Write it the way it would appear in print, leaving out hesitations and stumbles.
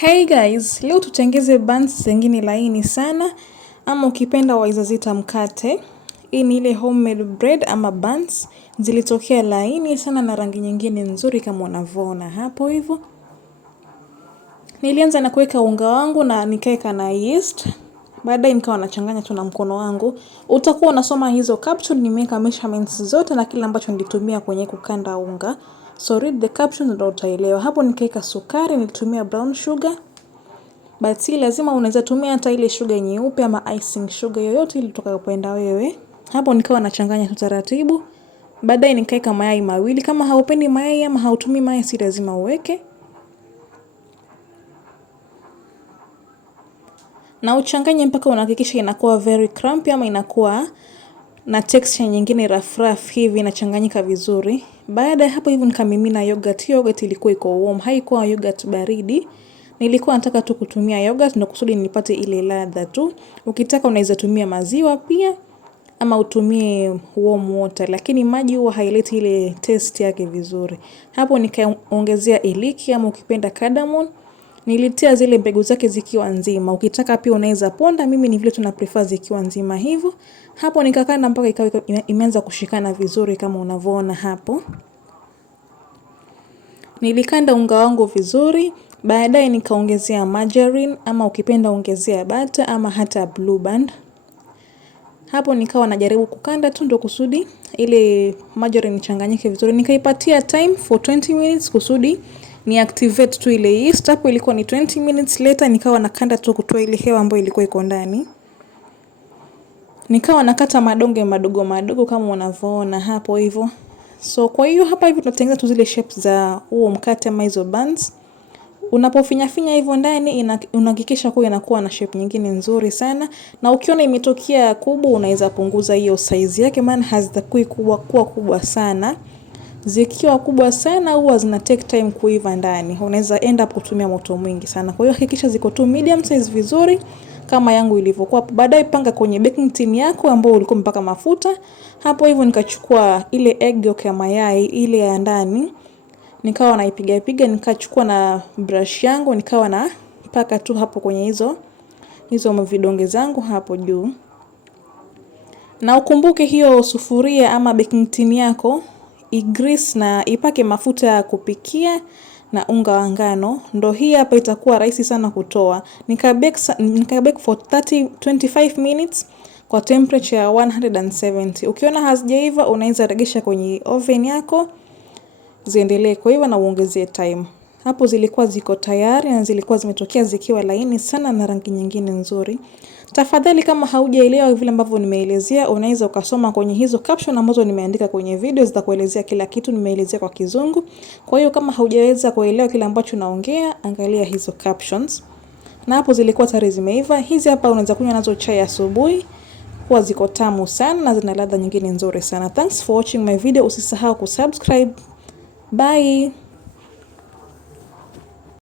Hey guys, leo tutengeze buns zingine laini sana ama ukipenda waweza zita mkate. Hii ni ile homemade bread ama buns zilitokea laini sana na rangi nyingine nzuri kama unavyoona hapo hivyo. Nilianza na kuweka unga wangu na nikaeka na yeast. Baadaye nikawa nachanganya tu na mkono wangu. Utakuwa unasoma hizo caption, nimeweka measurements zote na kila ambacho nilitumia kwenye kukanda unga. So read the caption ndio utaelewa. Hapo nikaeka sukari, nilitumia brown sugar. But si lazima, unaweza tumia hata ile sugar nyeupe ama icing sugar yoyote ile utakayopenda wewe. Hapo nikawa nachanganya tu taratibu. Baadaye nikaeka mayai mawili. Kama haupendi mayai ama hautumii mayai si lazima uweke. Na uchanganye mpaka unahakikisha inakuwa very crumpy ama inakuwa na texture nyingine rough hivi inachanganyika vizuri. Baada ya hapo hivyo nikamimina yogurt. Yogurt ilikuwa iko warm, haikuwa yogurt baridi. Nilikuwa nataka tu kutumia yogurt na kusudi nipate ile ladha tu. Ukitaka unaweza tumia maziwa pia ama utumie warm water, lakini maji huwa haileti ile taste yake vizuri. Hapo nikaongezea iliki ama ukipenda cardamom. Nilitia zile mbegu zake zikiwa nzima. Ukitaka pia unaweza ponda, mimi ni vile tuna prefer zikiwa nzima hivyo. Hapo nikakanda mpaka ikawa imeanza kushikana vizuri kama unavyoona hapo. Nilikanda unga wangu vizuri. Baadaye nikaongezea margarine ama ukipenda ongezea butter ama hata blue band. Hapo nikawa najaribu kukanda tu ndio kusudi ile margarine ichanganyike vizuri. Nikaipatia time for 20 minutes kusudi ni activate tu ile yeast. Hapo ilikuwa ni 20 minutes later nikawa nakanda tu kutoa ile hewa ambayo ilikuwa iko ndani. Nikawa nakata madonge madogo madogo kama unavyoona hapo hivyo. So kwa hiyo hapa hivi tunatengeneza tu zile shapes za huo mkate ama hizo buns. Unapofinya finya hivyo ndani unahakikisha kuwa inakuwa na shape nyingine nzuri sana, na ukiona imetokea kubwa unaweza punguza hiyo size yake, maana hazitakuwa kubwa sana. Zikiwa kubwa sana huwa zina take time kuiva ndani, unaweza end up kutumia moto mwingi sana. Kwa hiyo hakikisha ziko tu medium size vizuri kama yangu ilivyokuwa. Baadaye panga kwenye baking tin yako ambao ulikuwa mpaka mafuta. Hapo hivyo nikachukua ile egg yolk ya mayai ile ya ndani. Nikawa naipiga nikachukua na brush yangu nikawa na paka tu hapo kwenye hizo vidonge zangu hapo juu. Na ukumbuke hiyo sufuria ama baking tin yako igrease na ipake mafuta ya kupikia na unga wa ngano. Ndio hii hapa itakuwa rahisi sana kutoa. Nikabake for 25 minutes kwa temperature ya 170. Ukiona hazijaiva unaweza regesha kwenye oven yako ziendelee kwa hivyo na uongezee time. Hapo zilikuwa ziko tayari na zilikuwa zimetokea zikiwa laini sana na rangi nyingine nzuri. Tafadhali kama haujaelewa vile ambavyo nimeelezea, unaweza ukasoma kwenye hizo caption ambazo nimeandika kwenye video, zitakuelezea kila kitu, nimeelezea kwa Kizungu. Kwa hiyo kama haujaweza kuelewa kile ambacho naongea, angalia hizo captions. Na hapo zilikuwa tayari zimeiva. Hizi hapa unaweza kunywa nazo chai asubuhi. Huwa ziko tamu sana na zina ladha nyingine nzuri sana. Thanks for watching my video. Usisahau kusubscribe. Bye.